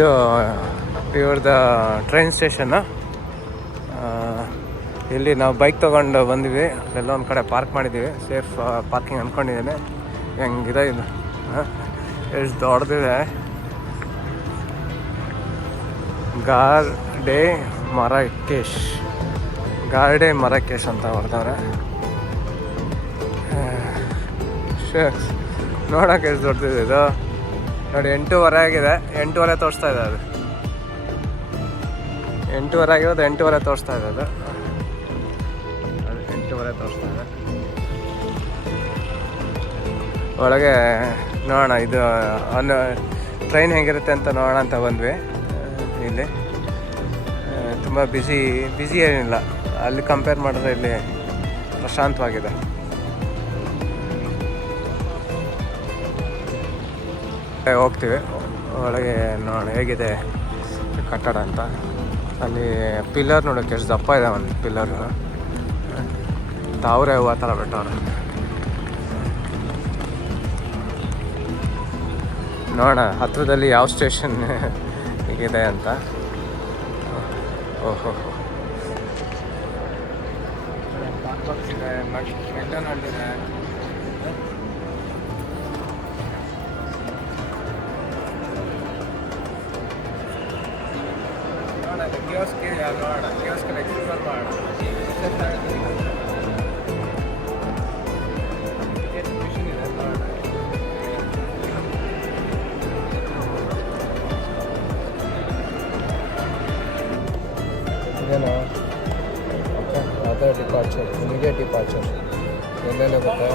ಇದು ಇವ್ರದ್ದು train station. ಇಲ್ಲಿ ನಾವು ಬೈಕ್ ತೊಗೊಂಡು ಬಂದಿವಿ, ಅಲ್ಲೆಲ್ಲ ಒಂದು ಕಡೆ ಪಾರ್ಕ್ ಮಾಡಿದ್ದೀವಿ. ಸೇಫ್ ಪಾರ್ಕಿಂಗ್ ಅಂದ್ಕೊಂಡಿದ್ದೇನೆ. ಹೆಂಗಿದೆ ಇದು, ಎಷ್ಟು ದೊಡ್ಡದಿದೆ. ಗಾರ್ಡೆ ಮರಕೇಶ್ ಅಂತ ಹೊಡ್ದವ್ರೆ. ನೋಡೋಕೆ ಎಷ್ಟು ದೊಡ್ಡದಿದೆ ಇದು ನೋಡಿ. 8:30 ಆಗಿದೆ, 8:30 ತೋರಿಸ್ತಾ ಇದೆ ಅದು. 8:30 ಆಗಿರೋದು 8:30 ತೋರಿಸ್ತಾ ಇದೆ ಅದು 8:30 ತೋರಿಸ್ತಾ ಇದೆ. ಒಳಗೆ ನೋಡೋಣ, ಇದು ಟ್ರೈನ್ ಹೇಗಿರುತ್ತೆ ಅಂತ ನೋಡೋಣ ಅಂತ ಬಂದ್ವಿ. ಇಲ್ಲಿ ತುಂಬ ಬ್ಯುಸಿ ಏನಿಲ್ಲ, ಅಲ್ಲಿ ಕಂಪೇರ್ ಮಾಡಿದ್ರೆ ಇಲ್ಲಿ ಪ್ರಶಾಂತವಾಗಿದೆ. ಹೋಗ್ತೀವಿ ಒಳಗೆ, ನೋಡೋಣ ಹೇಗಿದೆ ಕಟ್ಟಡ ಅಂತ. ಅಲ್ಲಿ ಪಿಲ್ಲರ್ ನೋಡೋಕ್ಕೆ ಎಷ್ಟು ದಪ್ಪ ಇದೆ, ಒಂದು ಪಿಲ್ಲರ್ ತಾವರೆ ಹೂವು ಥರ ಬಿಟ್ಟವ್ರೆ. ನೋಡೋಣ ಹತ್ರದಲ್ಲಿ ಯಾವ ಸ್ಟೇಷನ್ ಹೀಗಿದೆ ಅಂತ. ಓಹೋ, ಸ್ಟಾರ್ಬಕ್ಸ್ ಇದೆ, ಮೆಕ್ಡೊನಾಲ್ಡ್ ಇದೆ. ಕಿಯೋಸ್ಕ್ ನೋಡೋಣ, ಕಿಯೋಸ್ಕ್ ಎಕ್ಸ್ಪ್ಲೋರ್ ಮಾಡೋಣ. ಮಿಷನ್ ಇದೆ ನೋಡೋಣ. ಇದೇನು ಅದೇ ಡಿಪಾರ್ಚರ್, ಇಮಿಡಿಯೇಟ್ ಡಿಪಾರ್ಚರ್. ಎಲ್ಲೆಲ್ಲ ಗೊತ್ತಾ?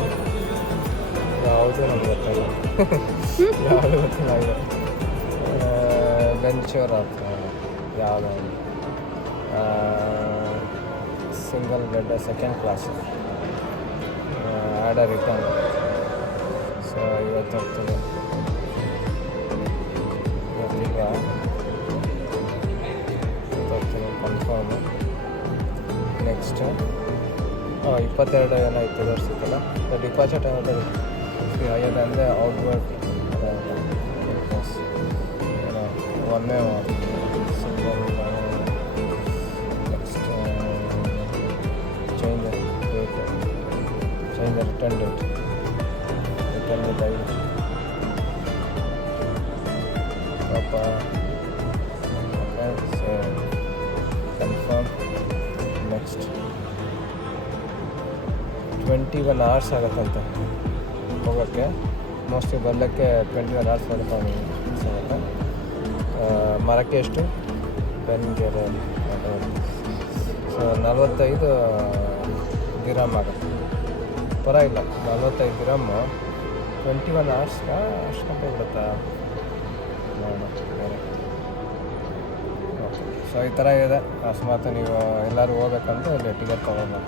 ಯಾವುದು ನಮ್ಗೆ ಗೊತ್ತಿಲ್ಲ. ಯಾವುದು ಗೊತ್ತಿಲ್ಲ. ಇದು ವೆಂಚೂರ್ ಅಂತ ಯಾವುದು, single bed second class, order return. So ಇವತ್ತು ಹೋಗ್ತದೆ, ಹೋಗ್ತದೆ ಕನ್ಫರ್ಮು. ನೆಕ್ಸ್ಟ್ 22 ಏನೋ ಇತ್ತು ತೋರಿಸಿತ್ತಲ್ಲ, ಡಿಪಾರ್ಚರ್ ಟೈಮ್ ಆಗಿದೆ ಅಂದರೆ ಔಟ್ವರ್ಡ್ ಒಂದೇ single. Next change date, change return date, return date ಪಾಪ. Okay, confirm. ನೆಕ್ಸ್ಟ್ 21 hours ಆಗುತ್ತಂತೆ ಹೋಗೋಕ್ಕೆ. ಮೋಸ್ಟ್ಲಿ ಬರಲಿಕ್ಕೆ 21 hours ಆಗುತ್ತೆ. ಮರಕ್ಕೆ ಎಷ್ಟು ಬೆನ್ಗೆರೆ, ಸೊ 45 ದಿರಮ್ ಆಗುತ್ತೆ. ಪರವಾಗಿಲ್ಲ, 45 ದಿರಮ್ಮು 21 hours ಅಷ್ಟು ಬಿಡುತ್ತಾ ನೋಡೋಣ. ಓಕೆ, ಸೊ ಈ ಥರ ಇದೆ. ಅಕಸ್ಮಾತ್ ನೀವು ಎಲ್ಲರೂ ಹೋಗ್ಬೇಕಂದ್ರೆ ಇಲ್ಲಿ ಟಿಕೆಟ್ ತೊಗೊಬೋದು.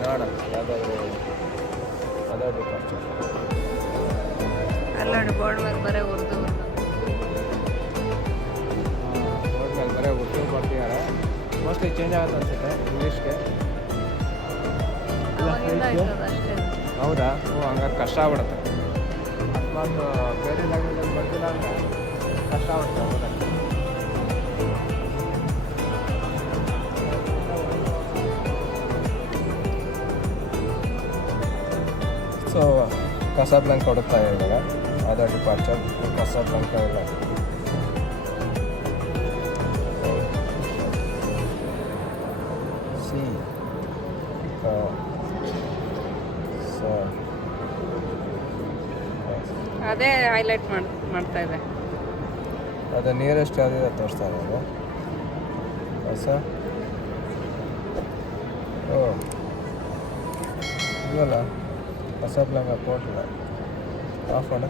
ನೋಡೋಣ ಯಾವುದಾದ್ರು ಅದರ್ ಡಿಪಾರ್ಚರ್. ಬೋರ್ಡ್ ಮೇಲೆ ಬರೀ ಉರ್ದು ಬರ್ತಿದ್ದಾರೆ. ಮೋಸ್ಟ್ಲಿ ಚೇಂಜ್ ಆಗುತ್ತೆ ಅನ್ಸುತ್ತೆ ಇಂಗ್ಲೀಷ್ಗೆ. ಹೌದಾ? ಹಂಗಾರೆ ಕಷ್ಟ ಆಗ್ಬಿಡುತ್ತೆ. ಅಕಸ್ಮಾತ್ ಬೇರೆ ಲ್ಯಾಂಗ್ವೇಜಲ್ಲಿ ಬರ್ತಿಲ್ಲ ಅಂದರೆ ಕಷ್ಟ ಆಗ್ಬಿಡುತ್ತೆ ಓದೋಕ್ಕೆ. ಸೊ ಕಸಾಬ್ಲಾಂಕಾ ಕೊಡುತ್ತಾ ಇವಾಗ ಅದರ್ ಡಿಪಾರ್ಚರ್. ಕಸಾಬ್ಲಾಂಕಾ ಇಲ್ಲ. ಅದೇ ಹೈಲೈಟ್ ಮಾಡ್ತಾ ಇದೆ. ಅದು ನಿಯರೆಸ್ಟ್ ಯಾವುದಿದೆ ತೋರಿಸ್ತಾ ಇರೋದು ಹೊಸ. ಓ ಇವಲ್ಲ ಕಸಾಬ್ಲಾಂಕಾ ಪೋರ್ಟ್ ಆಫ್ ಮಾಡ.